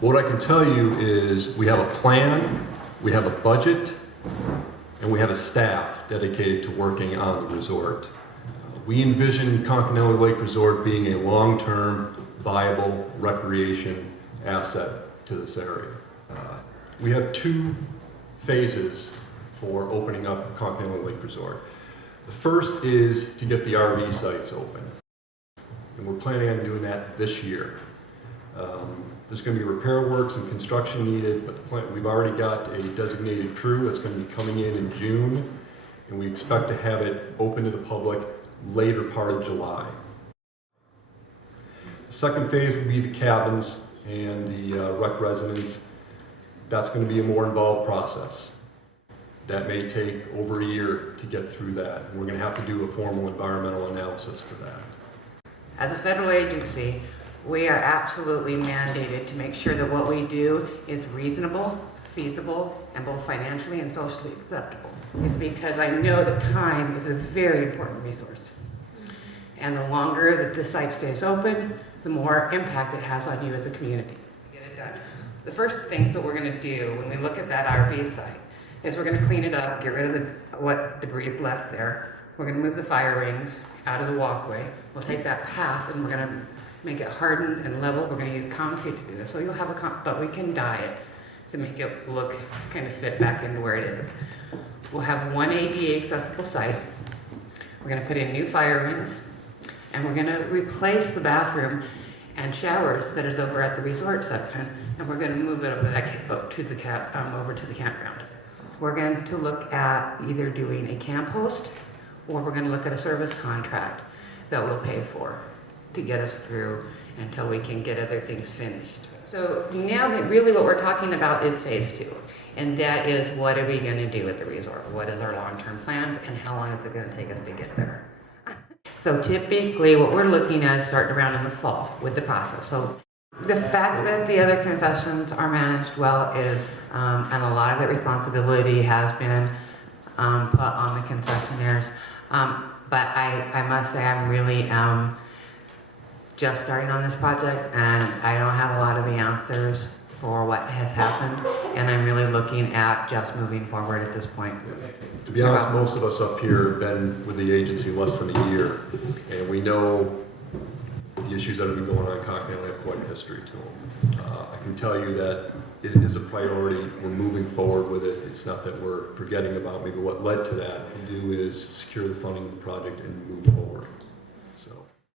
What I can tell you is we have a plan, we have a budget, and we have a staff dedicated to working on the resort. We envision Conconully Lake Resort being a long-term, viable recreation asset to this area. We have two phases for opening up Conconully Lake Resort. The first is to get the RV sites open, and we're planning on doing that this year. There's going to be repair works and construction needed, but we've already got a designated crew that's going to be coming in June, and we expect to have it open to the public later part of July. The second phase will be the cabins and the rec residence. That's going to be a more involved process. That may take over a year to get through that. And we're going to have to do a formal environmental analysis for that. As a federal agency, we are absolutely mandated to make sure that what we do is reasonable, feasible, and both financially and socially acceptable. It's because I know that time is a very important resource. And the longer that the site stays open, the more impact it has on you as a community. Get it done. The first things that we're going to do when we look at that RV site is we're going to clean it up, get rid of what debris is left there. We're going to move the fire rings out of the walkway. We'll take that path and we're going to make it hardened and level. We're going to use concrete to do this. So you'll have but we can dye it to make it look kind of fit back into where it is. We'll have one ADA accessible site. We're going to put in new fire rings, and we're going to replace the bathroom and showers that is over at the resort section, and we're going to move it over to the campground. We're going to look at either doing a camp host, or we're going to look at a service contract that we'll pay for to get us through until we can get other things finished. So now that really what we're talking about is phase 2, and that is what are we going to do at the resort? What is our long-term plans, and how long is it going to take us to get there? So typically what we're looking at is starting around in the fall with the process. So the fact that the other concessions are managed well is, and a lot of the responsibility has been put on the concessionaires. But I must say I'm really just starting on this project, and I don't have a lot of the answers for what has happened, and I'm really looking at just moving forward at this point. To be honest, most of us up here have been with the agency less than a year, and we know the issues that have been going on in Conconully have quite a history to them. I can tell you that it is a priority. We're moving forward with it. It's not that we're forgetting about maybe what led to that. What we do is secure the funding of the project and move forward. So.